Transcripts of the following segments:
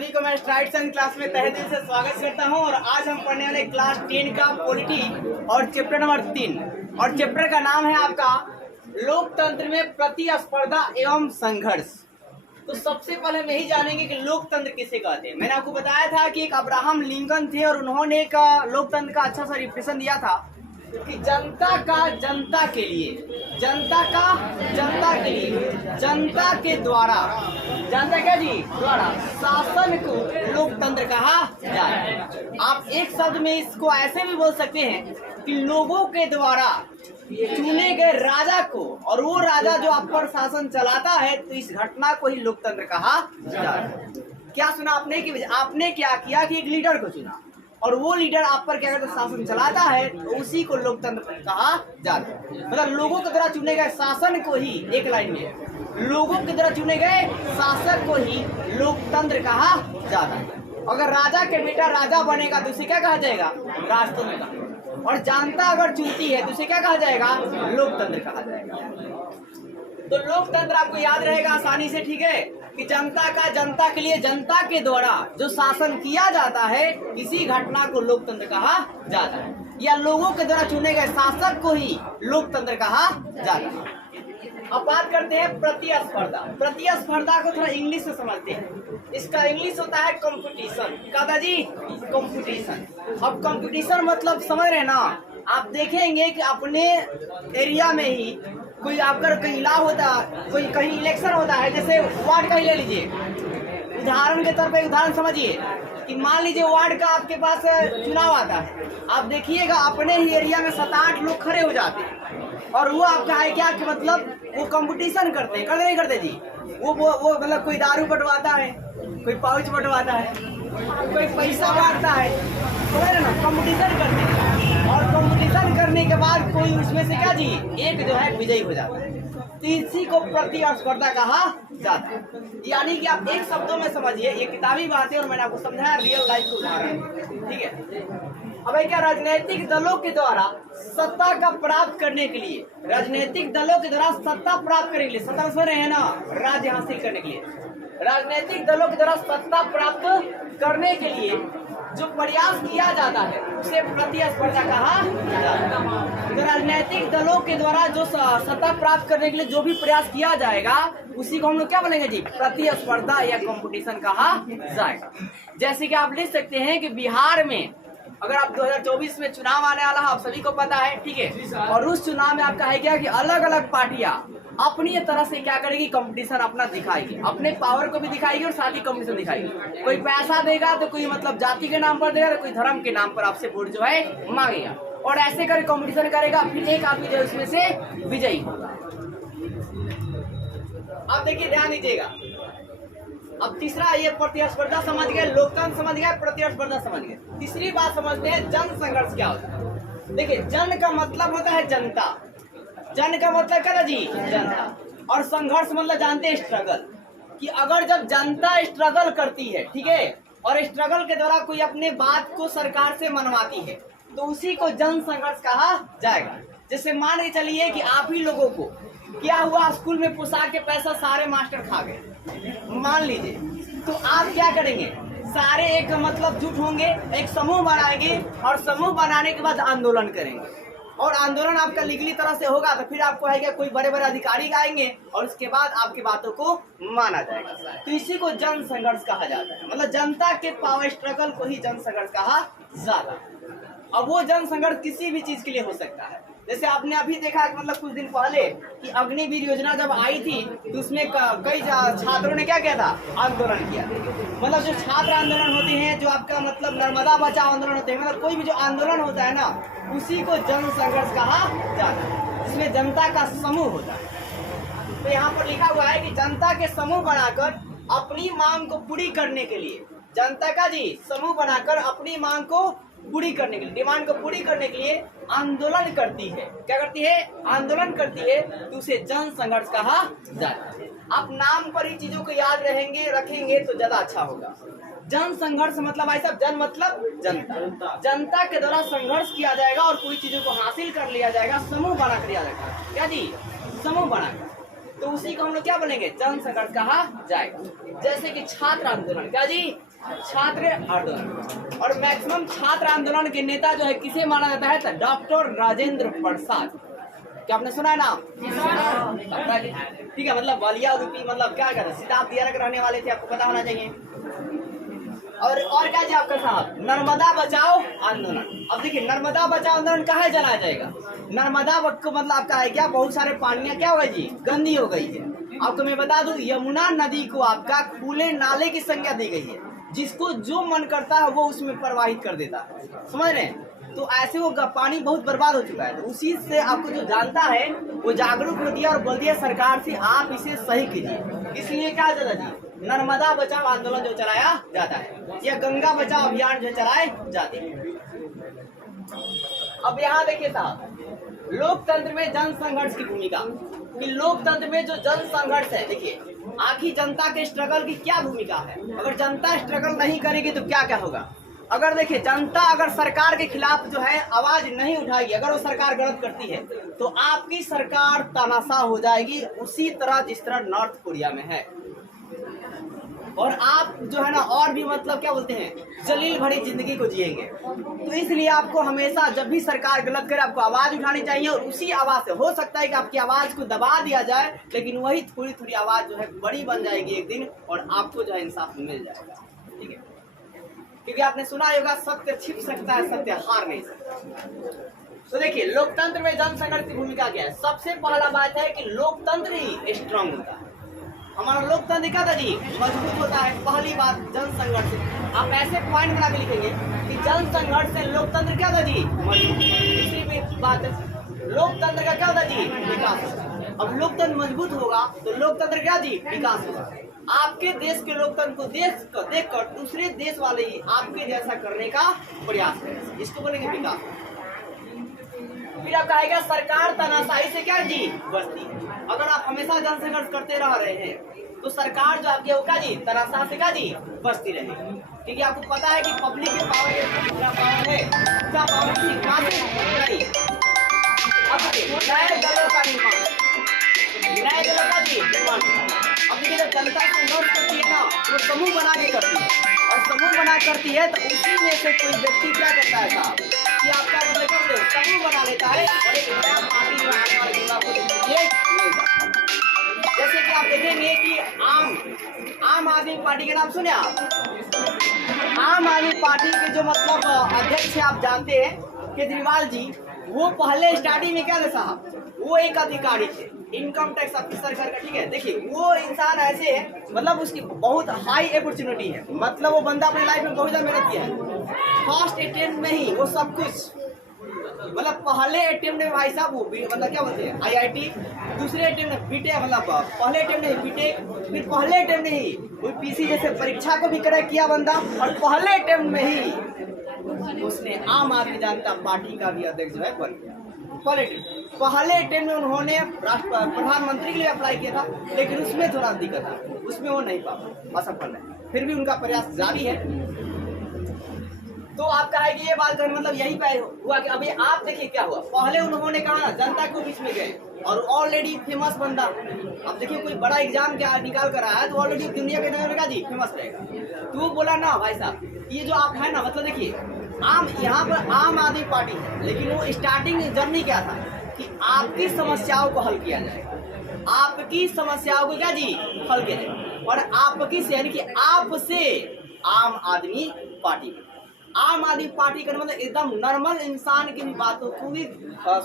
सभी को मैं स्ट्राइड साइंस क्लास में तहे दिल से स्वागत करता हूं। और आज हम पढ़ने वाले क्लास 10 का पॉलिटी और चैप्टर नंबर 3 और चैप्टर का नाम है आपका लोकतंत्र में प्रतिस्पर्धा एवं संघर्ष। तो सबसे पहले हम यही जानेंगे कि लोकतंत्र किसे कहते हैं। मैंने आपको बताया था कि एक अब्राहम लिंकन थे और उन्होंने एक लोकतंत्र का अच्छा सा रिप्रेजेंट दिया था कि जनता का जनता के लिए, जनता का जनता के लिए, जनता के द्वारा, जनता क्या जी द्वारा शासन को लोकतंत्र कहा जाए। आप एक शब्द में इसको ऐसे भी बोल सकते हैं कि लोगों के द्वारा चुने गए राजा को, और वो राजा जो आप पर शासन चलाता है, तो इस घटना को ही लोकतंत्र कहा जाए। क्या सुना आपने कि आपने क्या किया कि एक लीडर को चुना और वो लीडर आप पर क्या करता शासन चलाता है, तो उसी को लोकतंत्र कहा जाता है। मतलब लोगों के द्वारा चुने गए शासन को ही, एक लाइन में, लोगों के द्वारा चुने गए शासक को ही लोकतंत्र कहा जाता है। अगर राजा के बेटा राजा बनेगा तो उसे क्या कहा जाएगा? राजतंत्र कहा। और जनता अगर चुनती है तो उसे क्या कहा जाएगा? लोकतंत्र कहा जाएगा। तो लोकतंत्र आपको याद रहेगा आसानी से, ठीक है, कि जनता का जनता के लिए, जनता के द्वारा जो शासन किया जाता है, इसी घटना को लोकतंत्र कहा जाता है, या लोगों के द्वारा चुने गए शासक को ही लोकतंत्र कहा जाता है। अब बात करते हैं प्रतिस्पर्धा। प्रतिस्पर्धा को थोड़ा इंग्लिश से समझते हैं। इसका इंग्लिश होता है कंपटीशन। क्या जी? कंपटीशन। अब कंपटीशन मतलब समझ रहे ना? आप देखेंगे कि अपने एरिया में ही कोई आपका कहीं इलाव होता, कोई कहीं इलेक्शन होता है, जैसे वार्ड का ही ले लीजिए, उदाहरण के तौर पे उदाहरण समझिए कि मान लीजिए वार्ड का आपके पास चुनाव आता है। आप देखिएगा अपने ही एरिया में 7-8 लोग खड़े हो जाते हैं और वो आपका है क्या कि मतलब वो कंपटीशन करते हैं, करते नहीं करते जी? वो मतलब कोई दारू बंटवाता है, कोई पाउच बंटवाता है, कोई पैसा बांटता है, समझ ना? कंपटीशन करते हैं और कंपटीशन करने के बाद कोई उसमें से क्या जी एक जो है विजयी हो जाता है। तो इसी को प्रतिस्पर्धा कहा जाता है। यानी कि आप एक शब्दों में समझिए, ये किताबी बात है और मैंने आपको समझाया रियल लाइफ के उदाहरण, ठीक है। अब क्या राजनीतिक दलों के द्वारा सत्ता का प्राप्त करने के लिए, राजनीतिक दलों के द्वारा सत्ता प्राप्त करने के लिए, सत्ता सुन रहे हैं ना, राज्य हासिल करने के लिए, राजनीतिक दलों के द्वारा सत्ता प्राप्त करने के लिए जो प्रयास किया जाता है उसे प्रतिस्पर्धा कहा जाता है। तो राजनीतिक दलों के द्वारा जो सत्ता प्राप्त करने के लिए जो भी प्रयास किया जाएगा, उसी को हम लोग क्या बोलेंगे जी? प्रतिस्पर्धा या कंपटीशन कहा जाएगा। जैसे कि आप लिख सकते हैं कि बिहार में अगर आप 2024 में चुनाव आने वाला है, आप सभी को पता है, ठीक है, और उस चुनाव में आपका है क्या कि अलग अलग पार्टियां अपनी तरह से क्या करेगी? कंपटीशन अपना दिखाएगी, अपने पावर को भी दिखाएगी और साथ ही कंपटीशन दिखाएगी। कोई पैसा देगा तो कोई मतलब जाति के नाम पर देगा, तो कोई धर्म के नाम पर आपसे वोट जो है मांगेगा, और ऐसे कर कंपटीशन करेगा, फिर एक आदमी जो है उसमें से विजयी होगा। अब देखिए, ध्यान दीजिएगा। अब तीसरा, ये प्रतिस्पर्धा समझ गए, लोकतंत्र समझ गए, प्रतिस्पर्धा समझ गए। तीसरी बात समझते हैं जन संघर्ष क्या होता है। देखिए, जन का मतलब होता है जनता, जन का मतलब क्या था जी? जनता। और संघर्ष मतलब जानते हैं स्ट्रगल, कि अगर जब जनता स्ट्रगल करती है, ठीक है, और स्ट्रगल के द्वारा कोई अपने बात को सरकार से मनवाती है, तो उसी को जन संघर्ष कहा जाएगा। जैसे मान के चलिए कि आप ही लोगों को क्या हुआ, स्कूल में पोशाक के पैसा सारे मास्टर खा गए, मान लीजिए, तो आप क्या करेंगे? सारे एक मतलब जुट होंगे, एक समूह बनाएंगे और समूह बनाने के बाद आंदोलन करेंगे, और आंदोलन आपका लीगली तरह से होगा तो फिर आपको है क्या कोई बड़े बड़े अधिकारी आएंगे और उसके बाद आपकी बातों को माना जाएगा। तो इसी को जन संघर्ष कहा जाता है। मतलब जनता के पावर स्ट्रगल को ही जन संघर्ष कहा जाता है। अब वो जन संघर्ष किसी भी चीज के लिए हो सकता है। जैसे आपने अभी देखा कि मतलब कुछ दिन पहले कि अग्निवीर योजना जब आई थी, तो उसमें कई छात्रों ने क्या किया था? आंदोलन किया। मतलब जो छात्र आंदोलन होते हैं, जो आपका मतलब नर्मदा बचाओ आंदोलन होते हैं, मतलब कोई भी जो आंदोलन होता है ना, उसी को जन संघर्ष कहा जाता है, जिसमें जनता का समूह होता है। तो यहाँ पर लिखा हुआ है कि जनता के समूह बनाकर अपनी मांग को पूरी करने के लिए, जनता का जी समूह बनाकर अपनी मांग को पूरी करने के लिए, डिमांड को पूरी करने के लिए आंदोलन करती है। क्या करती है? आंदोलन करती है, तो उसे जन संघर्ष कहा जाता है। आप नाम पर ही चीजों को याद रखेंगे तो ज्यादा अच्छा होगा। जन संघर्ष मतलब भाई साहब, जन मतलब जनता, जनता के द्वारा संघर्ष किया जाएगा और पूरी चीजों को हासिल कर लिया जाएगा, समूह बना कर लिया जाएगा। क्या जी? समूह बनाकर, तो उसी को हम लोग क्या बोलेंगे? जन संघर्ष कहा जाएगा। जैसे कि छात्र आंदोलन, क्या जी? छात्र आंदोलन। और मैक्सिमम छात्र आंदोलन के नेता जो है किसे माना जाता है? तो डॉक्टर राजेंद्र प्रसाद। क्या आपने सुना है नाम? ठीक है, मतलब बलिया रूपी मतलब क्या कहते हैं, सिताब दियारा के रहने वाले थे, आपको पता होना चाहिए। और क्या जी आपका साहब? नर्मदा बचाओ आंदोलन। अब देखिए नर्मदा बचाओ आंदोलन कहाँ चलाया जाएगा? नर्मदा को मतलब आपका है क्या, बहुत सारे पानियां क्या हो गई जी, गंदी हो गई है। आपको मैं बता दूं, यमुना नदी को आपका खुले नाले की संज्ञा दी गई है, जिसको जो मन करता है वो उसमें प्रवाहित कर देता है, समझ रहे हैं? तो ऐसे वो पानी बहुत बर्बाद हो चुका है। तो उसी से आपको जो जानता है वो जागरूक हो दिया और बोल दिया सरकार से आप इसे सही कीजिए। इसलिए क्या जाता जी, नर्मदा बचाओ आंदोलन जो चलाया जाता है, या गंगा बचाओ अभियान जो चलाए जाते हैं। अब यहाँ देखिए साहब, लोकतंत्र में जन संघर्ष की भूमिका। कि लोकतंत्र में जो जन संघर्ष है, देखिए आखिर जनता के स्ट्रगल की क्या भूमिका है। अगर जनता स्ट्रगल नहीं करेगी तो क्या क्या होगा? अगर देखिए जनता अगर सरकार के खिलाफ जो है आवाज नहीं उठाएगी, अगर वो सरकार गलत करती है तो आपकी सरकार तानाशाह हो जाएगी, उसी तरह जिस तरह नॉर्थ कोरिया में है। और आप जो है ना और भी मतलब क्या बोलते हैं, जलील भरी जिंदगी को जिएंगे। तो इसलिए आपको हमेशा जब भी सरकार गलत करे आपको आवाज उठानी चाहिए, और उसी आवाज से हो सकता है कि आपकी आवाज को दबा दिया जाए, लेकिन वही थोड़ी थोड़ी आवाज जो है बड़ी बन जाएगी एक दिन, और आपको जो है इंसाफ मिल जाएगा। ठीक है, क्योंकि आपने सुना होगा सत्य छिप सकता है, सत्य हार नहीं सकता। तो देखिए लोकतंत्र में जन संघर्ष की भूमिका क्या है? सबसे पहला बात है कि लोकतंत्र ही स्ट्रांग होता है। हमारा लोकतंत्र क्या था जी, मजबूत होता है। पहली बात जन संघर्ष, आप ऐसे पॉइंट बना के लिखेंगे कि जन संघर्ष से लोकतंत्र क्या था जी, मजबूत। दूसरी बात लोकतंत्र का क्या होता जी, विकास। अब लोकतंत्र मजबूत होगा तो लोकतंत्र क्या जी, विकास होगा। आपके देश के लोकतंत्र को देखकर दूसरे देश वाले ही आपके जैसा करने का प्रयास करें, इसको बोलेंगे विकास। फिर आप कहेगा सरकार तानाशाही से क्या जी, बचती। अगर आप हमेशा जनसंघर्ष करते रह रहे हैं तो सरकार जो आपकी होगा जी तानाशाह से क्या जी, बचती रहेगी। क्योंकि आपको पता है कि पब्लिक के पावर कितना पावर है, क्या पावर किसी खास नहीं। अब नए दलों का निर्माण, नए दलों का जी निर्माण। अब देखिए जब जनता संघर्ष करती है ना तो समूह बना के करती है, और समूह बना करती है तो उसी में से कोई व्यक्ति क्या करता है साहब कि आपका मतलब समूह बना लेता है और एक नया पार्टी जो आने वाले दिन आपको देखिए मिलेगा। जैसे कि आप देखेंगे कि आम आदमी पार्टी के नाम सुने आप? आम आदमी पार्टी के जो मतलब अध्यक्ष है आप जानते हैं केजरीवाल जी, वो पहले स्टार्टिंग में क्या थे साहब, वो एक अधिकारी थे, इनकम टैक्स ऑफिसर का। ठीक है, देखिए वो इंसान ऐसे है मतलब उसकी बहुत हाई अपॉर्चुनिटी है, मतलब वो बंदा अपनी लाइफ में बहुत ज्यादा मेहनत किया है। फर्स्ट अटेम्प्ट में ही वो सब कुछ, मतलब पहले अटेम्प्ट में भाई साहब वो मतलब क्या बोलते हैं IIT, दूसरे अटेम्प्ट में बीटेक, मतलब पहले अटेम्प्ट में बीटेक, फिर पहले अटेम्प्ट में ही वो PC जैसे परीक्षा को भी क्रैक किया बंदा, और पहले अटेम्प्ट में ही उसने आम आदमी जनता पार्टी का भी अध्यक्ष जो है बन गया। पहले अटेम्प्ट में उन्होंने प्रधानमंत्री के लिए अप्लाई किया था, लेकिन उसमें थोड़ा दिक्कत था, उसमें वो नहीं पाया, असफल है। फिर भी उनका प्रयास जारी है। तो आप कहा कि ये बात करने मतलब यही पे हुआ कि अभी आप देखिए क्या हुआ। पहले उन्होंने कहा ना जनता को बीच में गए, और ऑलरेडी फेमस बंदा। अब देखिए कोई बड़ा एग्जाम क्या निकाल कर आया है तो ऑलरेडी दुनिया के नजर में जी फेमस रहेगा। तो वो बोला ना भाई साहब ये जो आप है ना, मतलब देखिए यहाँ पर आम आदमी पार्टी है, लेकिन वो स्टार्टिंग जर्नी क्या था कि आपकी समस्याओं को हल किया जाएगा, आपकी समस्याओं को क्या जी हल किया जाएगा, और आपकी से यानी कि आपसे आम आदमी पार्टी, आम आदमी पार्टी का मतलब एकदम नॉर्मल इंसान की भी बातों को भी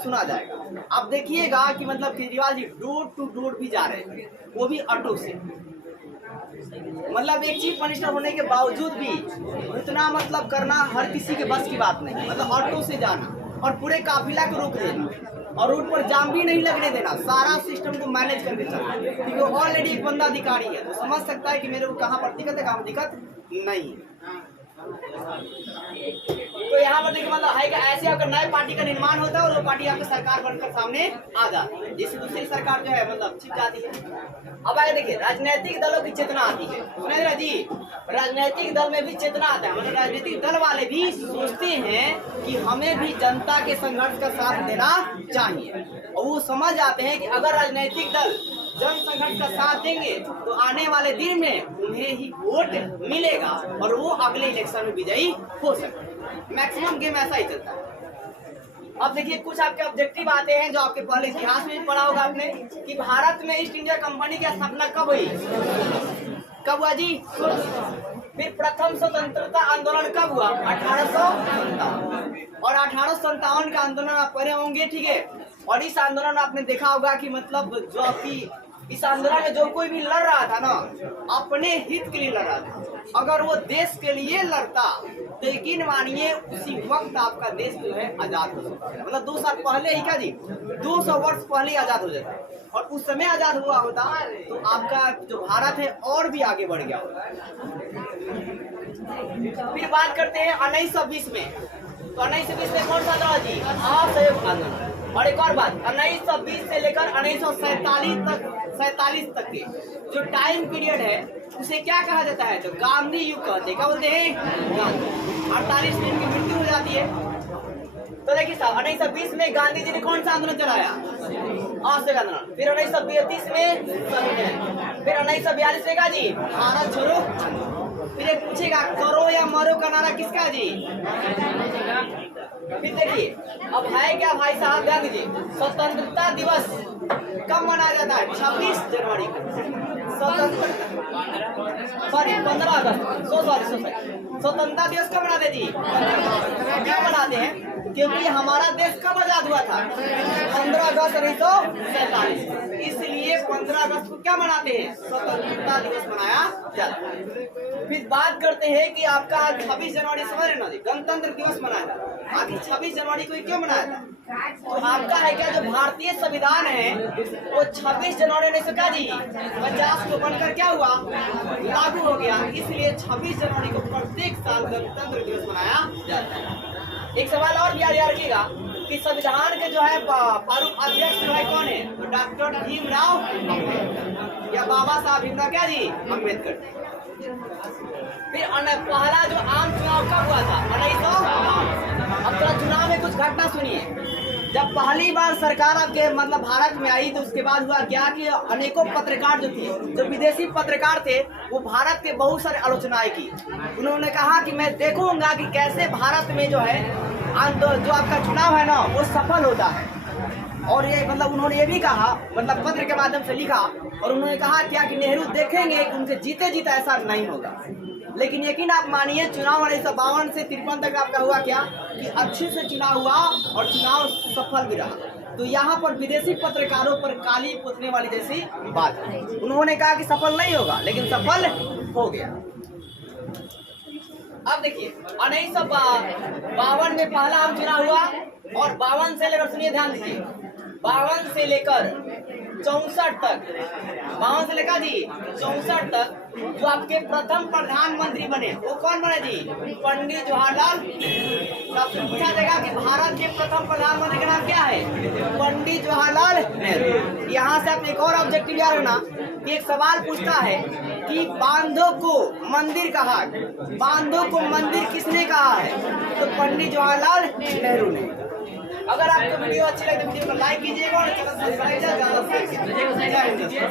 सुना जाएगा। आप देखिएगा कि मतलब Kejriwal ji door to door भी जा रहे हैं, वो भी ऑटो से। मतलब एक चीफ मिनिस्टर होने के बावजूद भी उतना मतलब करना हर किसी के बस की बात नहीं। मतलब ऑटो से जाना और पूरे काफिला को रोक देना, और रोड पर जाम भी नहीं लगने देना, सारा सिस्टम को मैनेज करके चलना। क्योंकि ऑलरेडी एक बंदा अधिकारी है, तो समझ सकता है कि मेरे को कहाँ पर दिक्कत है, कहाँ दिक्कत नहीं है। तो यहाँ पर देखिए मतलब है कि ऐसे अगर नए पार्टी का निर्माण होता है और वो पार्टी आपकी सरकार बनकर सामने आ जाती है, जिससे दूसरी सरकार जो है मतलब छिप जाती है। अब आगे देखिए राजनीतिक दलों की चेतना आती है, सुने ना जी, राजनीतिक दल में भी चेतना आता है। मतलब राजनीतिक दल वाले भी सोचते हैं कि हमें भी जनता के संघर्ष का साथ देना चाहिए, और वो समझ आते हैं कि अगर राजनीतिक दल जन संघर्ष का साथ देंगे तो आने वाले दिन में उन्हें ही वोट मिलेगा और वो अगले इलेक्शन में विजयी हो सकते। मैक्सिमम गेम ऐसा ही चलता है। अब देखिए कुछ आपके ऑब्जेक्टिव आते हैं जो आपके पहले इतिहास में भी पढ़ा होगा आपने कि भारत में ईस्ट इंडिया कंपनी की स्थापना कब हुई, कब हुआ जी? फिर प्रथम स्वतंत्रता आंदोलन कब हुआ? 1857। और 1857 का आंदोलन आप पढ़े होंगे, ठीक है। और इस आंदोलन आपने देखा होगा कि मतलब जो आपकी इस आंदोलन में जो कोई भी लड़ रहा था ना, अपने हित के लिए लड़ रहा था। अगर वो देश के लिए लड़ता तो यकीन मानिए उसी वक्त आपका देश जो है आजाद हो सकता है। मतलब 2 साल पहले ही क्या जी, 200 वर्ष पहले ही आजाद हो जाता है। और उस समय आजाद हुआ होता तो आपका जो भारत है और भी आगे बढ़ गया होता। फिर बात करते हैं 1920 में। तो 1920 में कौन सा था जी? असहयोग आंदोलन। और एक और बात, 1920 से लेकर 1947 तक के जो टाइम पीरियड है उसे क्या कहा जाता है? तो गांधी युग कहते हैं। क्या बोलते हैं? गांधी। 48 में इनकी मृत्यु हो जाती है। तो देखिए साहब 1920 में गांधी जी ने कौन सा आंदोलन चलाया? असहयोग आंदोलन। फिर 1932 में संविधान। फिर 1942 में का जी भारत छोड़ो। फिर एक पूछेगा करो या मरो का नारा किसका जी? फिर देखिए अब है क्या भाई साहब, ध्यान दीजिए। स्वतंत्रता दिवस कब मनाया जाता है? 26 जनवरी को। सॉरी 15 अगस्त, स्वतंत्रता दिवस कब मनाते जी? क्यों मनाते हैं? क्योंकि हमारा देश कब आजाद हुआ था? 15 अगस्त 1947। इसलिए 15 अगस्त को क्या मनाते हैं? स्वतंत्रता दिवस मनाया जाता है। फिर बात करते हैं कि आपका 26 जनवरी समझ रहे ना जी, गणतंत्र दिवस मनाया था। आखिर 26 जनवरी को क्यों मनाया था? तो आपका है क्या जो भारतीय संविधान है वो 26 जनवरी 1950 को बनकर क्या हुआ? लागू हो गया। इसलिए 26 जनवरी को प्रत्येक साल गणतंत्र दिवस मनाया जाता है। एक सवाल और याद रखिएगा कि संविधान के जो है प्रारूप अध्यक्ष जो है कौन है? तो डॉक्टर भीमराव अम्बेडकर या बाबा साहब भीमराव क्या जी अम्बेडकर। फिर पहला जो आम चुनाव कब हुआ था? 1900। अब थोड़ा चुनाव में कुछ घटना सुनिए। जब पहली बार सरकार आपके मतलब भारत में आई तो उसके बाद हुआ क्या कि अनेकों पत्रकार जो थे, जो विदेशी पत्रकार थे, वो भारत के बहुत सारे आलोचनाएं की। उन्होंने कहा कि मैं देखूंगा कि कैसे भारत में जो है जो आपका चुनाव है ना वो सफल होता है। और ये मतलब उन्होंने ये भी कहा, मतलब पत्र के माध्यम से लिखा, और उन्होंने कहा क्या कि नेहरू देखेंगे कि उनके जीते जीते ऐसा नहीं होगा। लेकिन यकीन आप मानिए चुनाव 1952 से 53 तक आपका हुआ क्या कि अच्छे से चुनाव हुआ और चुनाव सफल भी रहा। तो यहाँ पर विदेशी पत्रकारों पर काली पोतने वाली जैसी बात है। उन्होंने कहा कि सफल नहीं होगा, लेकिन सफल हो गया। अब देखिए 1952 में पहला आम चुनाव हुआ और 52 से लेकर, सुनिए ध्यान दीजिए, 52 से लेकर 64 तक, 52 से लेकर जी 64 तक जो आपके प्रथम प्रधानमंत्री बने वो कौन बने जी? पंडित जवाहरलाल। आपसे पूछा जाएगा कि भारत के प्रथम प्रधानमंत्री का नाम क्या है? पंडित जवाहरलाल नेहरू। यहाँ से आपने एक और ऑब्जेक्टिव याद रखना, एक सवाल पूछता है कि बांधों को मंदिर कहा, बांधों को मंदिर किसने कहा है? तो पंडित जवाहरलाल नेहरू ने। अगर आपको वीडियो अच्छी लगे तो वीडियो को लाइक कीजिएगा और चैनल सब्सक्राइब कीजिएगा।